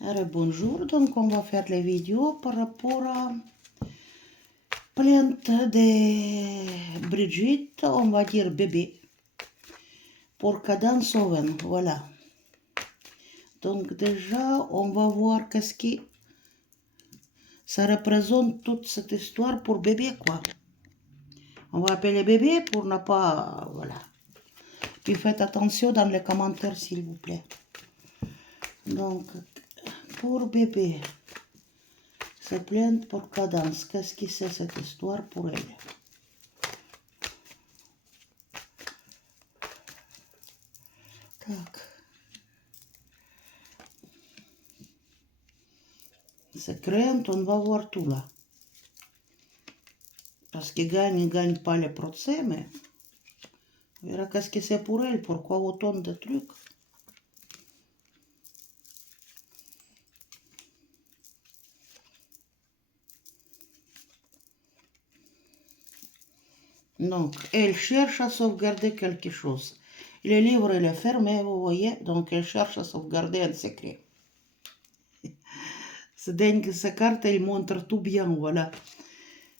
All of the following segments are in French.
Alors, bonjour, donc on va faire les vidéos par rapport à plainte de Brigitte, on va dire bébé, pour Cadence Owen, voilà. Donc déjà, on va voir qu'est-ce qui ça représente toute cette histoire pour bébé, quoi. On va appeler bébé pour ne pas, voilà. Puis faites attention dans les commentaires, s'il vous plaît. Donc, pour bébé, c'est plainte pour Cadence. Qu'est-ce que c'est cette histoire pour elle? Tac. C'est crainte, on va voir tout là. Parce qu'il ne gagne pas le procès, mais on verra qu'est-ce que c'est pour elle, pourquoi autant de trucs. Donc, elle cherche à sauvegarder quelque chose. Le livre, il est fermé, vous voyez, donc elle cherche à sauvegarder un secret. C'est dingue, ces cartes, elles montrent tout bien, voilà.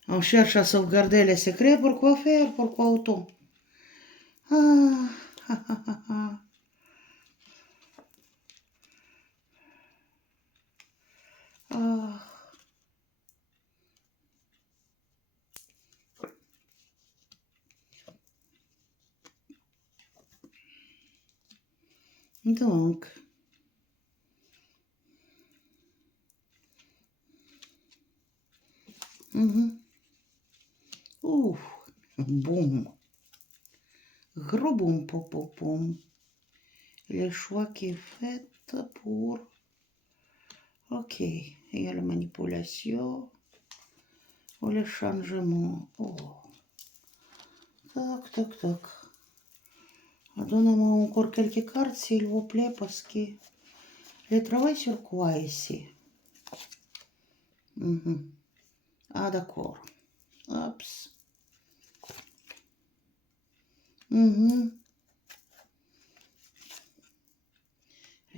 On cherche à sauvegarder les secrets, pourquoi faire, pourquoi autant? Ah, ah, ah, ah, ah. Ah. Donc, Ouh, boum. Gros boum, pom, pom, pom. Le choix qui est fait pour... Ok, il y a la manipulation ou le changement. Oh. Tac, tac, tac. Donnez-moi encore quelques cartes, s'il vous plaît, parce que je travaille sur quoi ici? Ah, d'accord. Oups. Le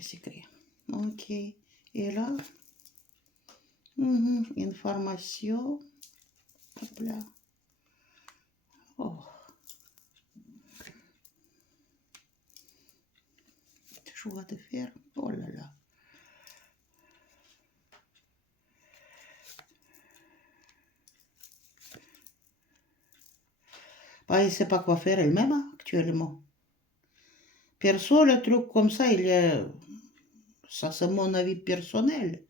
secret. Ok. Et là, information. Hop là. Oh. Choix de faire. Oh là là. Bah, elle ne sait pas quoi faire elle-même hein, actuellement. Perso, le truc comme ça, ça c'est mon avis personnel.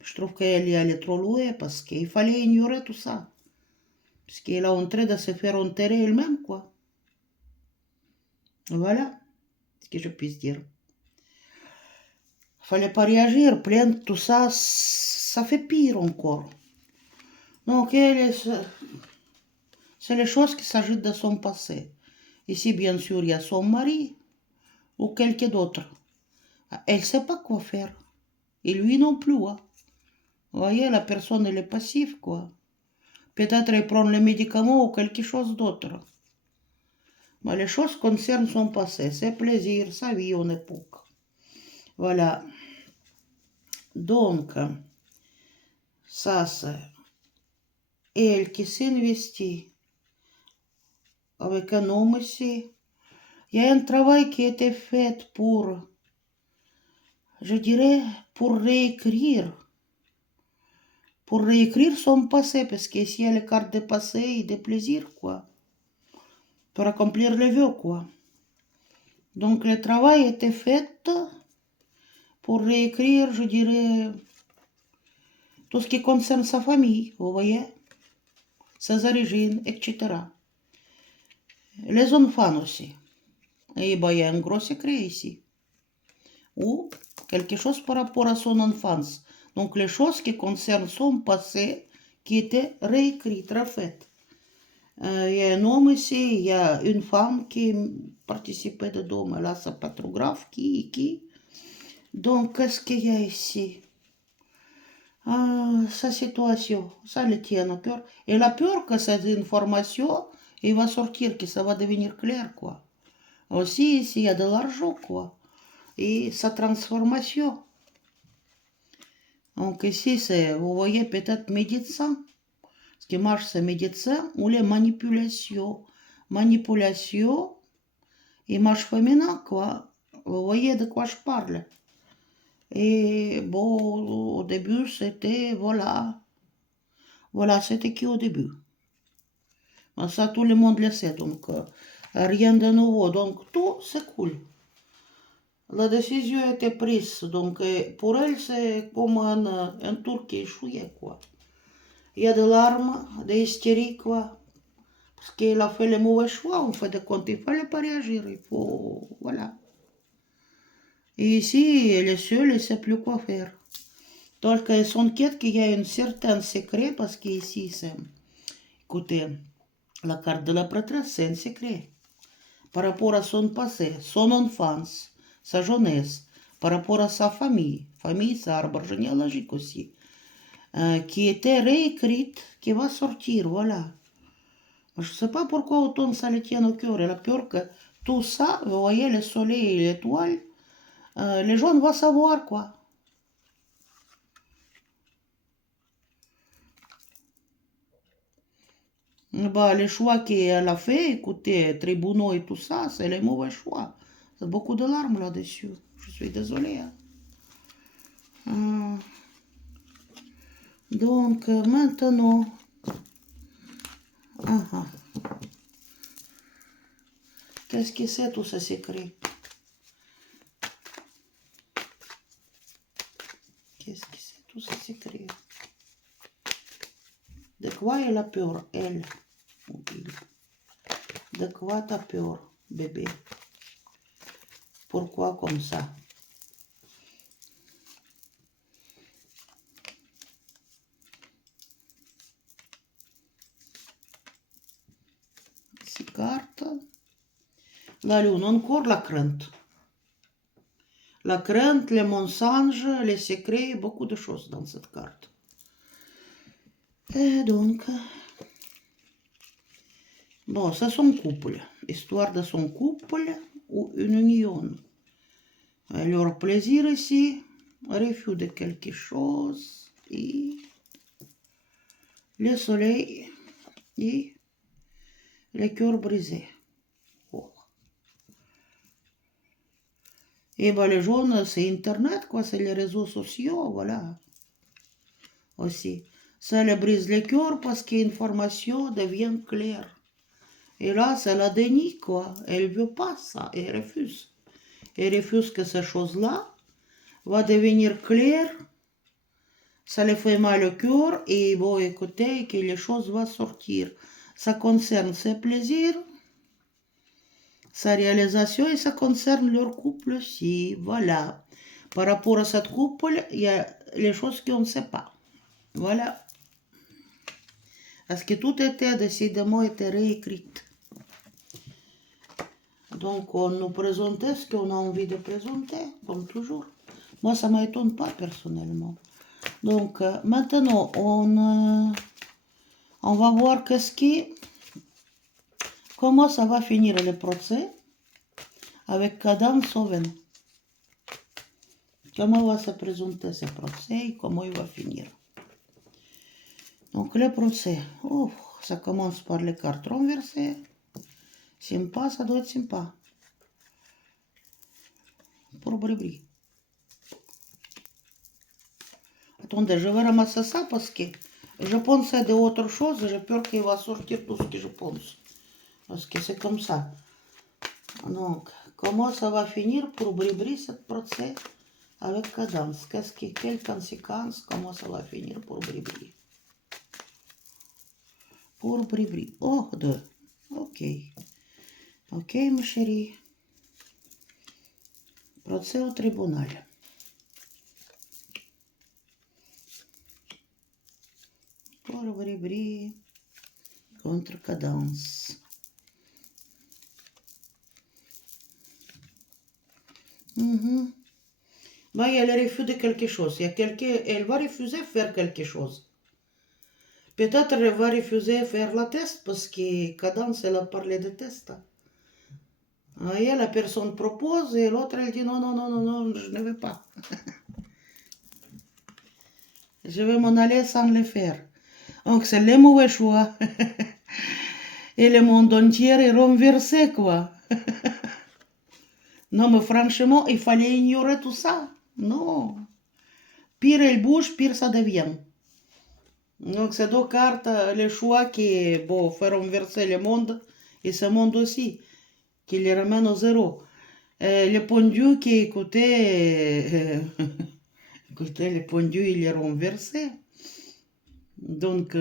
Je trouve qu'elle y allait trop loin parce qu'il fallait ignorer tout ça. Parce qu'elle est en train de se faire enterrer elle-même, quoi. Voilà ce que je puisse dire. Fallait pas réagir, plainte, tout ça, ça fait pire encore. Donc, c'est les choses qui s'ajoutent de son passé. Ici, bien sûr, il y a son mari ou quelqu'un d'autre. Elle ne sait pas quoi faire. Et lui non plus. Hein. Vous voyez, la personne, elle est passive, quoi. Peut-être elle prend les médicaments ou quelque chose d'autre. Mais les choses concernent son passé, ses plaisirs, sa vie en époque. Voilà. Donc, ça, c'est elle qui s'investit avec un homme ici. Il y a un travail qui a été fait pour, je dirais, pour réécrire son passé, parce qu'ici, il y a les cartes de passé et de plaisir, quoi. Pour accomplir les vœux, quoi. Donc, le travail a été fait pour réécrire, je dirais, tout ce qui concerne sa famille, vous voyez, ses origines, etc. Les enfants aussi. Et ben, il y a un gros secret ici. Ou quelque chose par rapport à son enfance. Donc, les choses qui concernent son passé qui étaient réécrites, refaites. Il y a un homme ici, il y a une femme qui participait dedans, mais là, c'est pas trop grave. Qui? Donc, qu'est-ce qu'il y a ici? Sa situation, ça le tient à cœur. Elle a peur que cette information, il va sortir, que ça va devenir clair, quoi. Aussi, s'il y a de l'argent, quoi. Et sa transformation. Donc ici, c'est, vous voyez peut-être médecin. Ce qui marche, c'est médecin ou les manipulations. Manipulation, image féminin, quoi. Vous voyez de quoi je parle. Et bon, au début, c'était, voilà. Voilà, c'était qui au début. Ça, tout le monde le sait, donc rien de nouveau. Donc, tout, c'est cool. La décision a été prise, donc pour elle, c'est comme un tour qui échouait, quoi. Il y a de larmes, de hystérie, quoi. Parce qu'il a fait le mauvais choix, en fait, de compte. Il fallait pas réagir, il faut, voilà. Et ici, elle est seule, elle ne sait plus quoi faire. Donc, elle s'inquiète qu'il y a un certain secret, parce qu'ici, c'est, écoutez, la carte de la prêtresse, c'est un secret. Par rapport à son passé, son enfance, sa jeunesse, par rapport à sa famille, c'est arbre généalogique aussi, qui était réécrite, qui va sortir, voilà. Je ne sais pas pourquoi autant ça le tient au cœur. Elle a peur que tout ça, vous voyez, le soleil et l'étoile, les gens vont savoir quoi. Bah, les choix qu'elle a fait, écoutez, tribunaux et tout ça, c'est les mauvais choix. C'est beaucoup de larmes là-dessus. Je suis désolée. Hein. Donc, maintenant, qu'est-ce que c'est tout ce secret? Qu'est-ce que c'est tout ce secret? De quoi elle a peur, elle ou il? De quoi t'as peur, bébé? Pourquoi comme ça? Six cartes. La lune, encore la crainte. La crainte, les mensonges, les secrets, beaucoup de choses dans cette carte. Et donc, bon, c'est son couple. Histoire de son couple ou une union. Leur plaisir ici, refus de quelque chose et le soleil et le cœur brisé. Oh. Et ben les jaunes, c'est Internet, quoi, c'est les réseaux sociaux, voilà. Aussi. Ça le brise le cœur parce que l'information devient claire. Et là, c'est la déni, quoi. Elle veut pas ça, elle refuse. Elle refuse que ces choses-là va devenir claires. Ça le fait mal au cœur et ils vont écouter que les choses vont sortir. Ça concerne ses plaisirs, sa réalisation et ça concerne leur couple aussi. Voilà. Par rapport à cette couple, il y a les choses qu'on ne sait pas. Voilà. Parce que tout était décidément été réécrit. Donc on nous présentait ce qu'on a envie de présenter, comme toujours. Moi, ça ne m'étonne pas personnellement. Donc maintenant, on va voir comment ça va finir le procès avec Adam Soven. Comment va se présenter ce procès et comment il va finir. Donc le procès, ça commence par les cartes renversées. Sympa, ça doit être sympa. Pour Bribri. Attendez, je vais ramasser ça parce que je pensais d'autre chose et j'ai peur qu'il va sortir tout ce que je pense. Parce que c'est comme ça. Donc, comment ça va finir pour Bribri, ce procès avec Cadence? Quelles conséquences, comment ça va finir pour Bribri? Pour Bribri. Oh, deux. Ok. Ok, ma chérie. Procès au tribunal. Pour Bribri contre Cadence. Bah, il y a le refus de quelque chose. Elle va refuser de faire quelque chose. Peut-être elle va refuser de faire la test parce que Cadence, elle a parlé de test. Et la personne propose et l'autre, elle dit non, non, non, non, non, je ne veux pas. Je vais m'en aller sans le faire. Donc, c'est le mauvais choix. Et le monde entier est renversé, quoi. Non, mais franchement, il fallait ignorer tout ça. Non. Pire elle bouge, pire ça devient. Donc, c'est deux cartes, le choix qui, bon, fait renverser le monde et ce monde aussi, qui les ramène au zéro. Le pendu qui écoutait, écoutez, le pendu, il est renversé. Donc,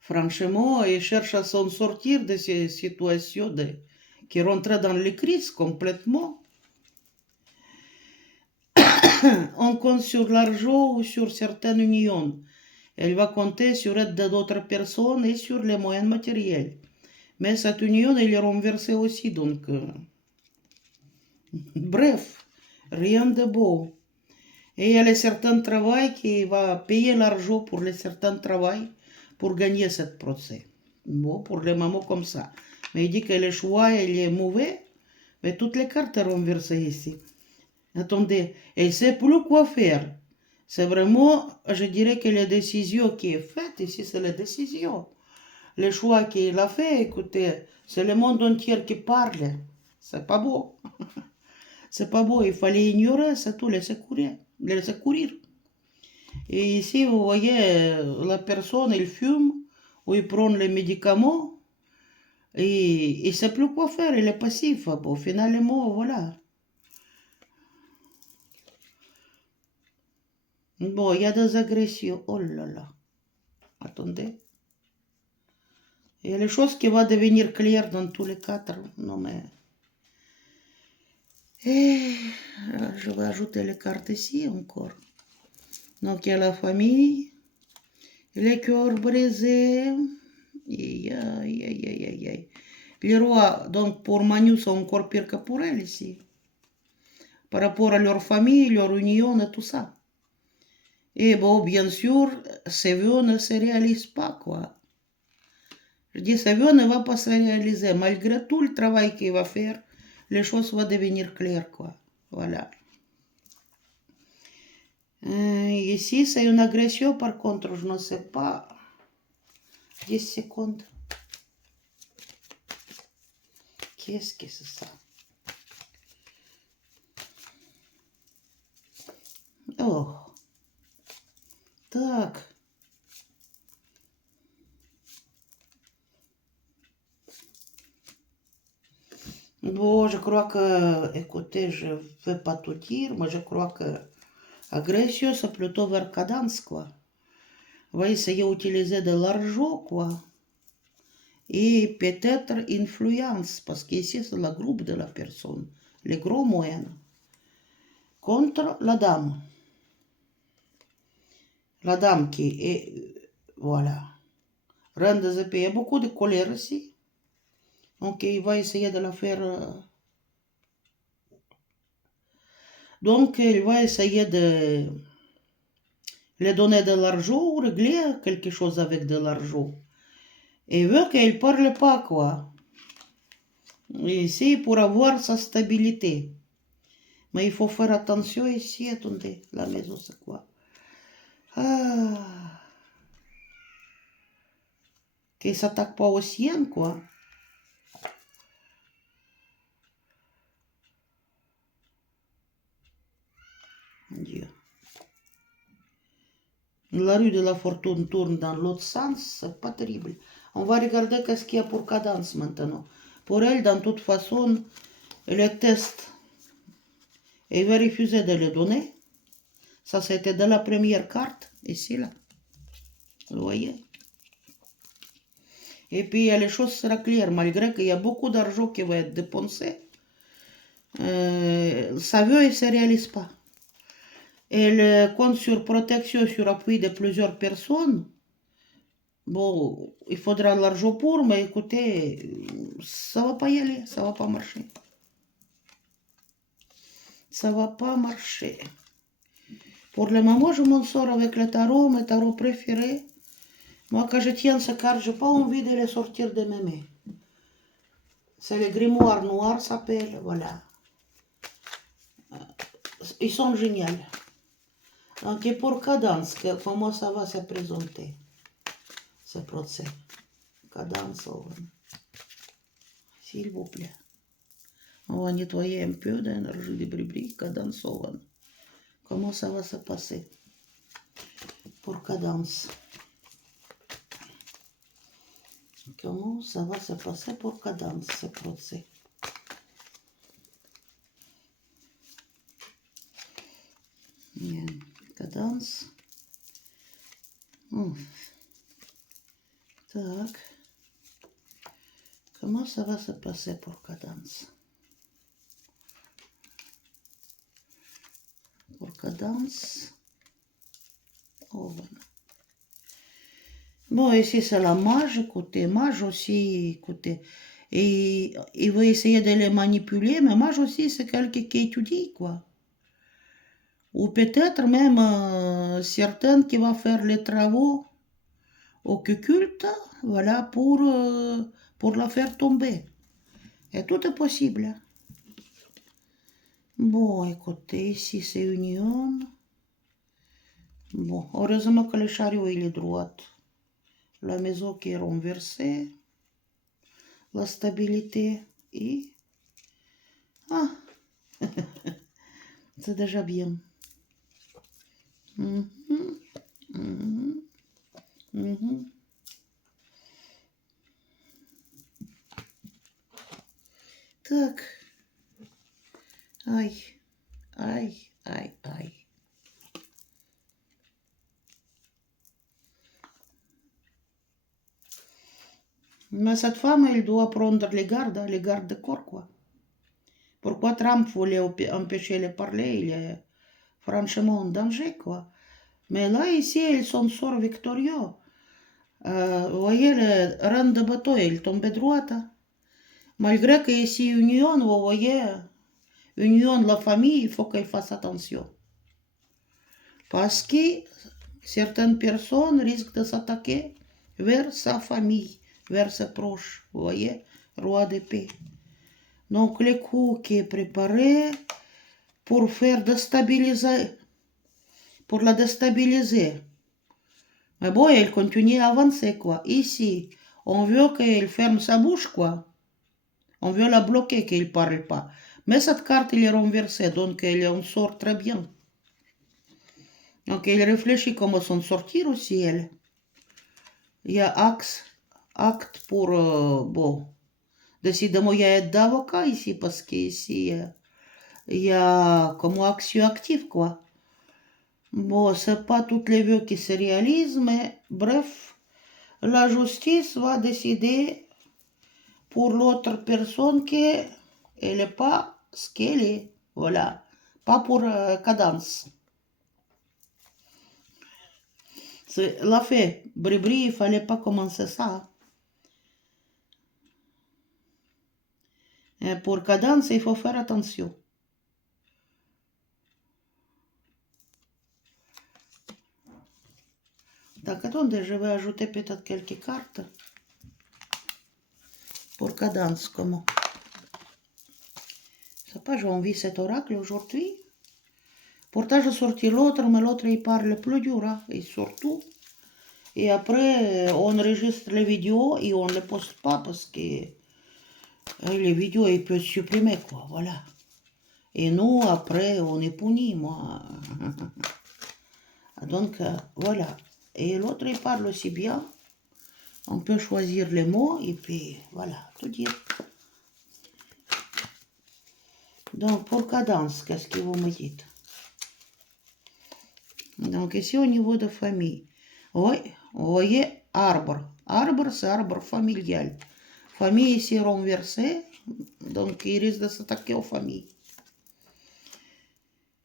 franchement, il cherche à s'en sortir de ces situations qui rentrent dans les crises complètement. On compte sur l'argent ou sur certaines unions. Elle va compter sur l'aide d'autres personnes et sur les moyens matériels. Mais cette union, elle est renversée aussi, donc... bref, rien de beau. Et il y a le certain travail qui va payer l'argent pour le certain travail pour gagner ce procès. Bon, pour les mamans comme ça. Mais il dit que le choix, il est mauvais, mais toutes les cartes sont renversées ici. Attendez, elle ne sait plus quoi faire. C'est vraiment, je dirais que la décision qui est faite, ici c'est la décision. Le choix qu'il a fait, écoutez, c'est le monde entier qui parle. C'est pas beau. C'est pas beau, il fallait ignorer, c'est tout, laisser courir. Et ici, vous voyez, la personne, elle fume, ou il prend les médicaments, et il ne sait plus quoi faire, il est passif. Bon, finalement, voilà. Bon, il y a des agressions. Oh là là. Attendez. Il y a les choses qui vont devenir claires dans tous les quatre. Non mais... je vais ajouter les cartes ici encore. Donc il y a la famille. Les cœurs brisés. Aïe, aïe, aïe, aïe, aïe. Les rois, donc pour Manu, sont encore pire que pour elle ici. Par rapport à leur famille, leur union et tout ça. Et bon, bien sûr, ces vœux ne se réalisent pas, quoi. Je dis, ces vœux ne vont pas se réaliser. Malgré tout le travail qu'il va faire, les choses vont devenir claires, quoi. Voilà. Ici, c'est une agression, par contre, je ne sais pas. 10 secondes. Qu'est-ce que c'est ça? Oh. Так. Bon, je crois que, écoutez, je ne vais pas tout dire, mais je crois que agression, c'est plutôt vers cadence, quoi. Va essayer d'utiliser de l'argent, quoi. Et peut-être influence, parce qu'ici, c'est le groupe de la personne, les gros moyens, contre la dame. La dame qui est, voilà, reine des épées. Il y a beaucoup de colère ici. Donc, il va essayer de la faire... Donc, il va essayer de lui donner de l'argent ou régler quelque chose avec de l'argent. Et il veut qu'elle ne parle pas, quoi. Ici, pour avoir sa stabilité. Mais il faut faire attention ici. Attendez, la maison, c'est quoi? Ah. Qu'il ne s'attaque pas aux siennes, quoi. Dieu. La rue de la fortune tourne dans l'autre sens, c'est pas terrible. On va regarder qu'est-ce qu'il y a pour cadence maintenant. Pour elle, dans toute façon, le test, elle va refuser de le donner. Ça, c'était de la première carte, ici, là. Vous voyez? Et puis, les choses seront claires, malgré qu'il y a beaucoup d'argent qui va être dépensé. Ça veut et ne se réalise pas. Elle compte sur protection, sur appui de plusieurs personnes. Bon, il faudra de l'argent pour, mais écoutez, ça va pas y aller, ça va pas marcher. Ça va pas marcher. Pour le moment, je m'en sors avec le tarot, mes tarots préférés. Moi, quand je tiens ces cartes, j'ai pas envie de les sortir de mes mains. C'est le grimoire noir, s'appelle, voilà. Ils sont géniaux. Donc, et pour cadence, comment ça va se présenter, ce procès? Cadence, s'il vous plaît. On va nettoyer un peu d'énergie de bribri, cadence. Comment ça va se passer pour cadence? Comment ça va se passer pour cadence, ce procès? Bien. Cadence. Так. Comment ça va se passer pour cadence? Pour cadence. Oh, voilà. Bon, ici c'est la mage, écoutez, mage aussi, écoutez. Et il va essayer de les manipuler, mais mage aussi c'est quelqu'un qui étudie, quoi. Ou peut-être même certaines qui va faire les travaux occultes, voilà, pour la faire tomber. Et tout est possible. Bon, écoutez, ici c'est union. Bon, heureusement que le chariot il est droit. La maison qui est renversée. La stabilité et... Ah, c'est déjà bien. Так. Aïe, aïe, aïe, aïe. Mais cette femme, elle doit prendre les gardes de corps, quoi. Pourquoi Trump voulait empêcher de parler? Il est franchement en danger, quoi. Mais là, ici, ils s'en sort victorieux. Vous voyez, le rang de bateau, il tombe droit. Malgré que ici, union, vous voyez, union de la famille, il faut qu'elle fasse attention. Parce que certaines personnes risquent de s'attaquer vers sa famille, vers ses proches. Vous voyez, roi d'épée. Donc, le coup qui est préparé pour faire déstabiliser, pour la déstabiliser. Mais bon, elle continue à avancer, quoi. Ici, on veut qu'elle ferme sa bouche, quoi. On veut la bloquer, qu'elle ne parle pas. Mais cette carte, elle est renversée, donc elle en sort très bien. Donc, elle réfléchit comment s'en sortir aussi, elle. Il y a acte pour, bon, décidément, il y a aide d'avocat ici, parce qu'ici, il y a comme action active, quoi. Bon, c'est pas toutes les vœux qui se réalisent, mais bref, la justice va décider pour l'autre personne qu'elle n'est pas ce qu'elle est. Voilà. Pas pour cadence. C'est la fait. Bribri, il fallait pas commencer ça. Et pour cadence, il faut faire attention. Donc attendez, je vais ajouter peut-être quelques cartes. Pour cadence, comment? Je sais pas, j'ai envie cet oracle aujourd'hui. Pourtant, je sortis l'autre, mais l'autre, il parle plus dur, hein, et surtout. Et après, on enregistre les vidéos et on ne les poste pas parce que les vidéos, ils peuvent supprimer, quoi, voilà. Et nous, après, on est punis, moi. Donc, voilà. Et l'autre, il parle aussi bien. On peut choisir les mots et puis, voilà, tout dire. Donc, pour cadence, qu'est-ce que vous me dites? Donc, ici, au niveau de famille. Oui, vous voyez, arbre. Arbre, c'est arbre familial. Famille ici renversée, donc il risque de s'attaquer aux familles.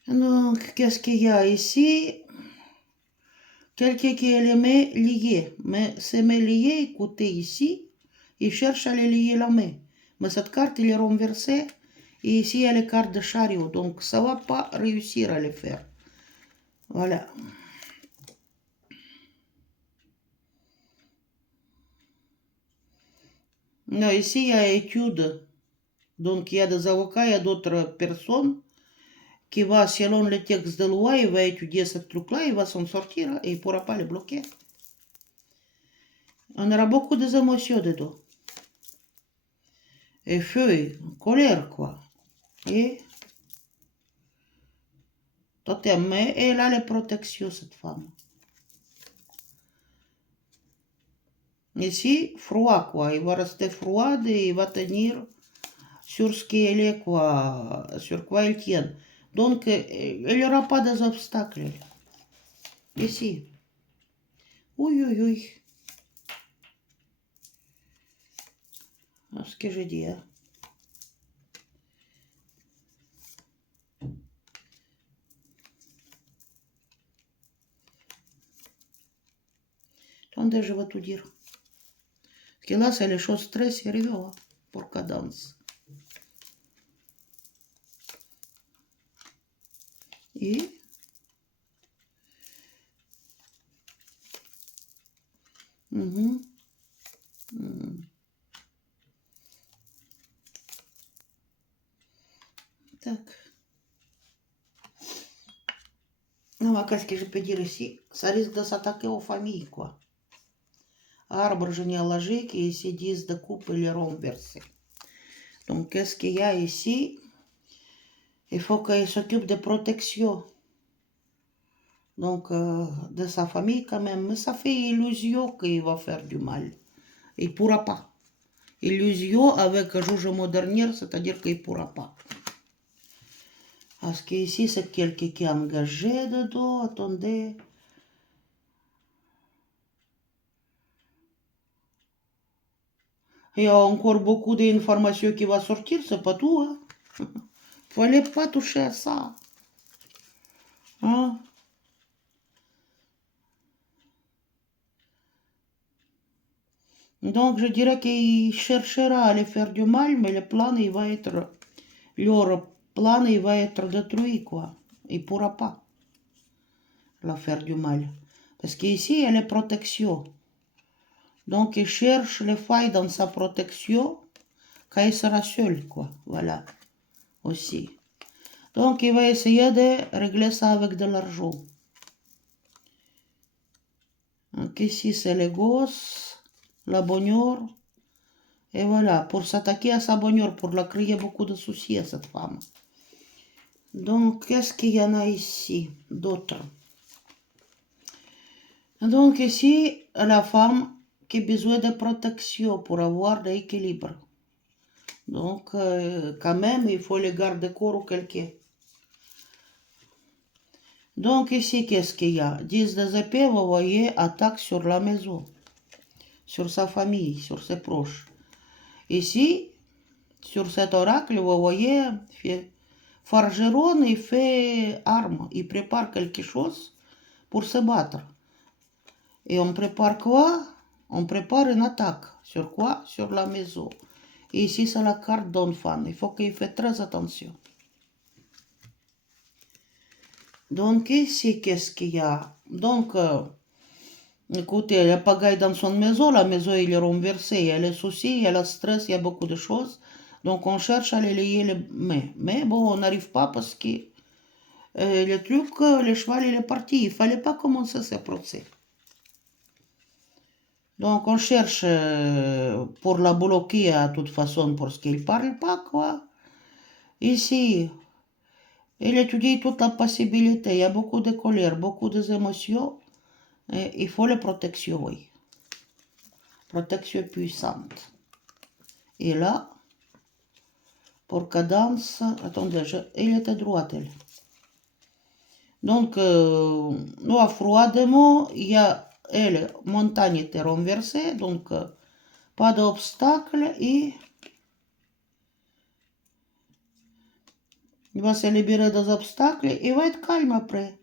Donc, qu'est-ce qu'il y a ici? Quelqu'un qui est les mains liées. Mais ces mains liées, écoutez ici, il cherche à les lier la main. Mais cette carte, il est renversée. Et ici, il y a les cartes de chariot. Donc, ça ne va pas réussir à les faire. Voilà. Non, ici, il y a études. Donc, il y a des avocats, il y a d'autres personnes qui va, selon le texte de loi, il va étudier ce truc-là, il va s'en sortir et il ne pourra pas le bloquer. On aura beaucoup d'émotions dedans. Et feuille, colère, quoi. Et totem, mais elle a les protections, cette femme. Ici, froid, quoi. Il va rester froid et il va tenir sur ce qu'elle est, quoi. Sur quoi elle tient. Donc, il n'y aura pas d'obstacles. Ici. Oui, oui, oui. Ce que je dis, hein. Attendez, je vais tout dire. Parce que là, c'est les choses très sérieuses hein, pour Cadence. Et Так. Ну, qu'est-ce que je peux dire ici? Ça risque de s'attaquer aux familles, quoi. Arbre généalogique et ici 10 de coupe et les renversés. Donc, qu'est-ce qu'il y a ici? Il faut qu'il s'occupe de protection. Donc, de sa famille quand même. Mais ça fait illusion qu'il va faire du mal. Il ne pourra pas. Illusion avec juge modernière, c'est-à-dire qu'il ne pourra pas. Parce qu'ici, c'est quelqu'un qui est engagé dedans. Attendez. Il y a encore beaucoup d'informations qui vont sortir, c'est pas tout. Hein. Fallait pas toucher à ça. Hein? Donc, je dirais qu'il cherchera à aller faire du mal, mais le plan, il va être... Leur plan, il va être détruit, quoi. Il pourra pas la faire du mal. Parce qu'ici, il y a les protections. Donc, il cherche les failles dans sa protection quand il sera seul, quoi. Voilà. Aussi. Donc, il va essayer de régler ça avec de l'argent. Donc, ici, c'est les gosses, la bonheur. Et voilà, pour s'attaquer à sa bonheur, pour la créer beaucoup de soucis à cette femme. Donc, qu'est-ce qu'il y en a ici d'autre? Donc, ici, la femme qui a besoin de protection pour avoir de l'équilibre. Donc, quand même, il faut le garder corps ou quelqu'un. Donc, ici, qu'est-ce qu'il y a? 10 des épées, vous voyez, attaque sur la maison, sur sa famille, sur ses proches. Ici, sur cet oracle, vous voyez, Forgeron, il fait arme, il prépare quelque chose pour se battre. Et on prépare quoi? On prépare une attaque. Sur quoi? Sur la maison. Et ici, c'est la carte d'enfant. Il faut qu'il fasse très attention. Donc, ici, qu'est-ce qu'il y a? Donc, écoutez, il y a pagaille dans son maison. La maison, il est renversée. Il y a les soucis, il y a le stress, il y a beaucoup de choses. Donc, on cherche à les lier les mains. Mais bon, on n'arrive pas parce que le truc, le cheval, il est parti. Il ne fallait pas commencer ce procès. Donc, on cherche pour la bloquer à toute façon parce qu'il ne parle pas, quoi. Ici, il étudie toute la possibilité. Il y a beaucoup de colère, beaucoup d'émotions. Et il faut la protection, oui. Protection puissante. Et là, pour Cadence, attendez, il était droite, elle. Donc, nous, froidement, il y a, elle, montagne était renversée, donc pas d'obstacle et il va se libérer des obstacles et il va être calme après.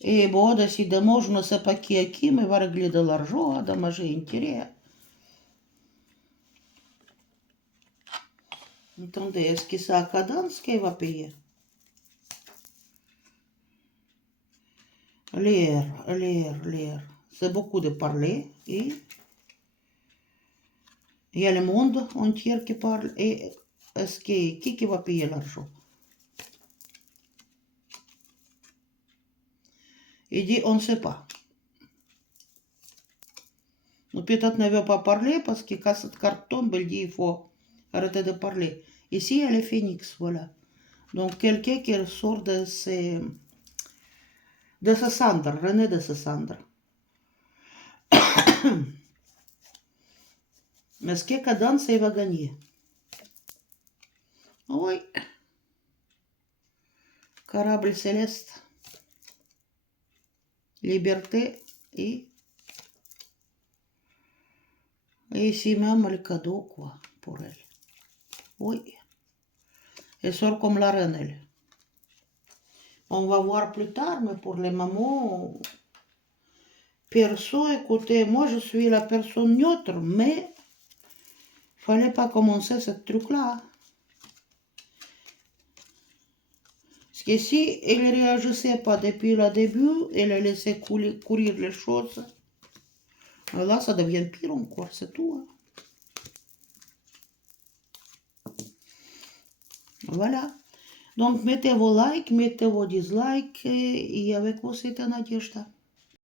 Et bon, décidément, je ne sais pas qui est qui, mais il va régler de l'argent, dommager intérêt. Attendez, est-ce que c'est à Cadence qu'il va payer? L'air. C'est beaucoup de parler et il y a le monde entier qui parle et est-ce que qui va payer l'argent? Il dit, on ne sait pas. Ou peut-être ne veut pas parler parce que quand cette carte tombe, il dit, il faut arrêter de parler. Ici, elle est phénix, voilà. Donc, quelqu'un qui sort de ses cendres, renaît de ses cendres. Mais ce qui danse, il va gagner. Oui. Carable céleste. Liberté et ici même le cadeau, quoi, pour elle. Oui. Elle sort comme la reine, elle. On va voir plus tard, mais pour les mamans, perso, écoutez, moi je suis la personne neutre, mais fallait pas commencer ce truc-là. Parce que si elle ne réagissait pas depuis le début, elle a laissé courir les choses, là ça devient pire encore, c'est tout. Hein. Voilà. Donc mettez vos likes, mettez vos dislikes, et avec vous c'était Nadежда.